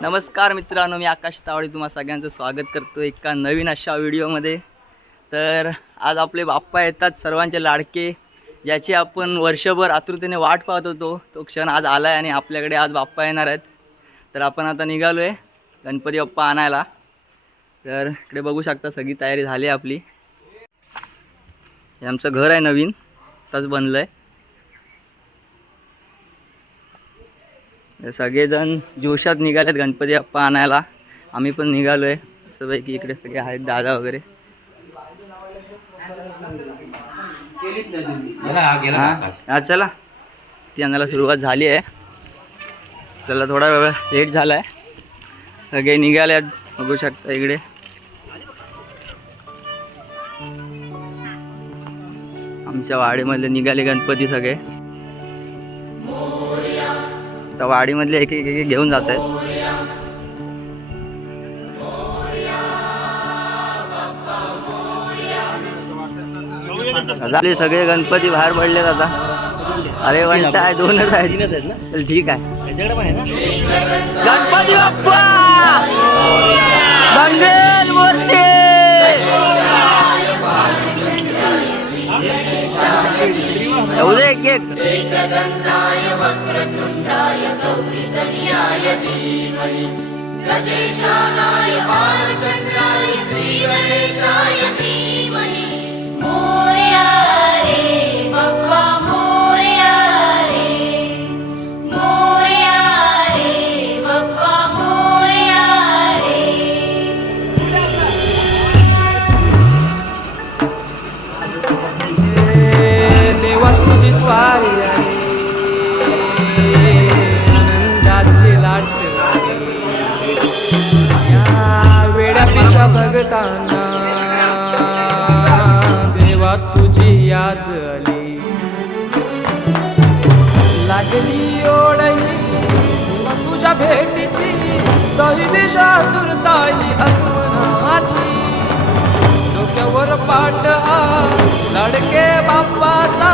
नमस्कार मित्रांनो, मी आकाश तावडे तुम्हा सगळ्यांचं स्वागत करतो एका नवीन अशा व्हिडिओमध्ये. तर आज आपले बाप्पा येतात, सर्वांचे लाडके, ज्याची आपण वर्षभर आतुरतेने वाट पाहत होतो. तो क्षण आज आला आहे आणि आपल्याकडे आज बाप्पा येणार आहेत. तर आपण आता निघालो आहे गणपती बाप्पा आणायला. तर इकडे बघू शकता सगळी तयारी झाली आहे आपली. हे आमचं घर आहे, नवीन आताच बनलं आहे. सगळेजण जोशात निघालेत गणपती बाप्पा आणायला. आम्ही पण निघालो आहे मस्तपैकी. इकडे सगळे आहेत दादा वगैरे. हा चला, ती आणायला सुरुवात झाली आहे. त्याला थोडा वेळ लेट झाला आहे. सगळे निघाले आहेत, बघू शकता इकडे. आमच्या वाडीमधले निघाले गणपती सगळे. तर वाडीमधले एक एक घेऊन जात आहेत. सगळे गणपती बाहेर पडलेत आता. अरे म्हणताय दोनच आहेत ना, चल ठीक आहे. गणपती बाप्पा मंगल मूर्ती. एवढे एक एक. बघताना देवा तुझी याद आली, लागली ओढही तुझ्या भेटीची, तरी दिशा दुर्ताई आगमनाची. डोक्यावर पाट हा लाडके बाप्पाचा,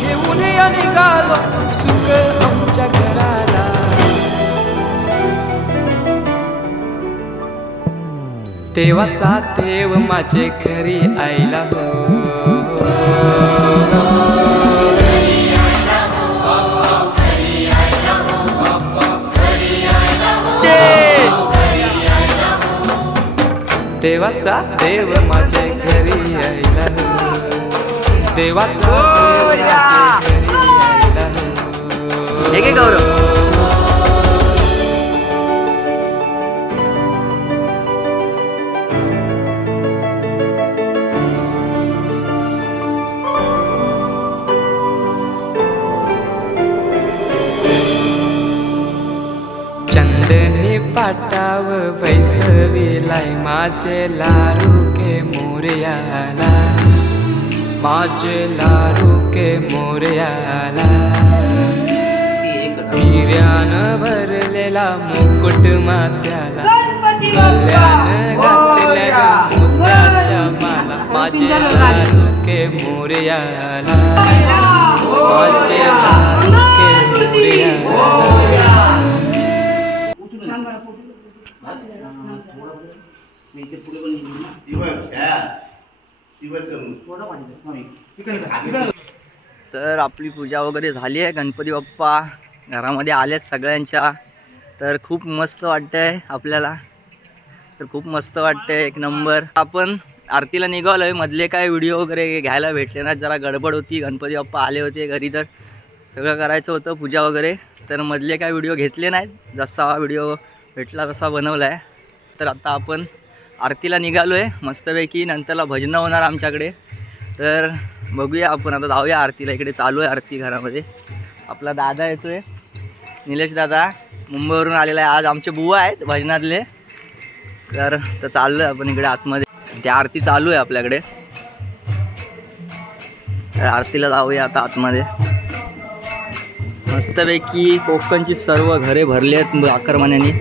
घेऊन निघालो सुख आमच्या घराला. देवाचा देव माझे घरी आयला हो. देवाचा देव माझे घरी आयला हो. देवाचा देव माझे घरी आयला हो. गौरव चंदनी पाटाव बैसविलाय माझे लारू के मोरयाला, माझे लारू के मोरयाला. हिऱ्यान भरलेला मुकुट माथ्याला, गल्यान घातल्या मोत्याच्या माला, माझे लारू के मोरयाला, माझे लारू के मोरयाला. तर आपली पूजा वगैरे झाली आहे. गणपती बाप्पा घरामध्ये आले सगळ्यांच्या. तर खूप मस्त वाटतंय आपल्याला. तर खूप मस्त वाटतंय, एक नंबर. आपण आरतीला निघालोय. मधले काय व्हिडिओ वगैरे घ्यायला भेटले ना, जरा गडबड होती. गणपती बाप्पा आले होते घरी, तर सगळं करायचं होतं पूजा वगैरे. तर मधले काय व्हिडिओ घेतले नाहीत. जसा व्हिडिओ भेटला तसा बनवला आहे. तर आता आपण आरतीला निघालो आहे मस्तपैकी. नंतरला भजनं होणार आमच्याकडे. तर बघूया, आपण आता जाऊया आरतीला. इकडे चालू आहे आरती घरामध्ये. आपला दादा येतो आहे, निलेश दादा, मुंबईवरून आलेला आहे. आज आमचे बुवा आहेत भजनातले. तर चाललो आहे आपण इकडे आतमध्ये. त्या आरती चालू आहे आपल्याकडे. तर आरतीला जाऊया आता आतमध्ये. मस्तपैकी कोकणची सर्व घरे भरली आहेत आकर्मण्याने.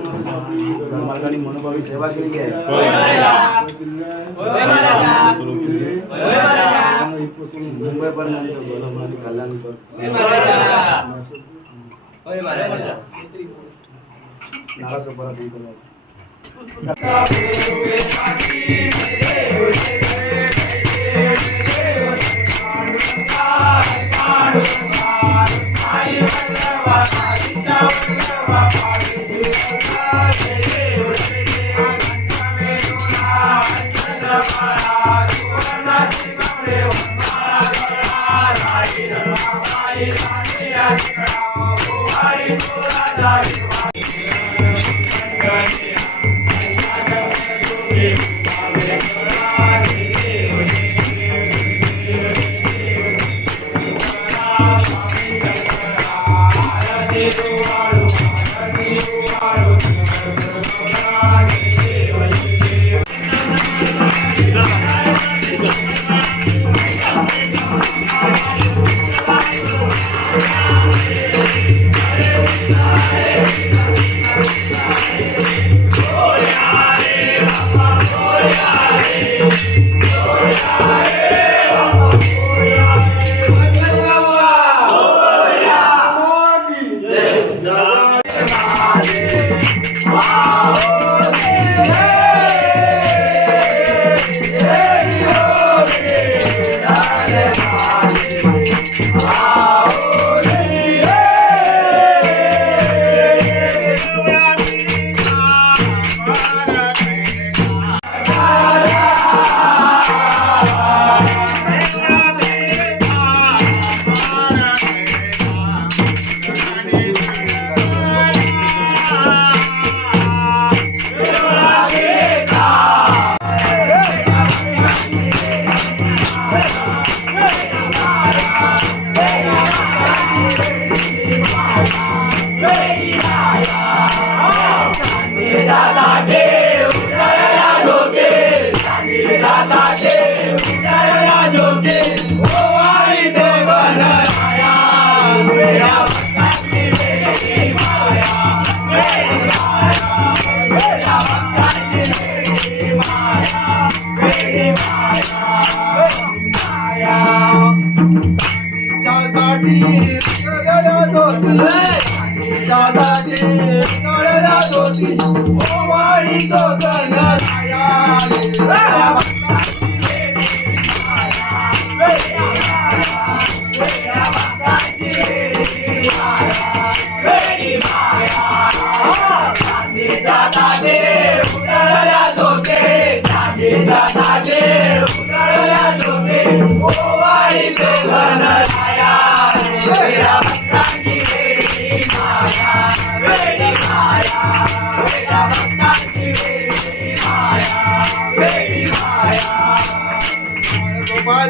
धर्मार्गाने मनोभावी सेवा केलेली आहे. इथपासून मुंबईपर्यंत बनवणारी कल्याणकर नारासोबत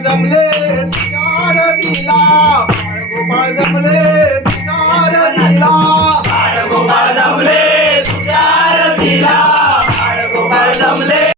जमले, गोपाळ जमले,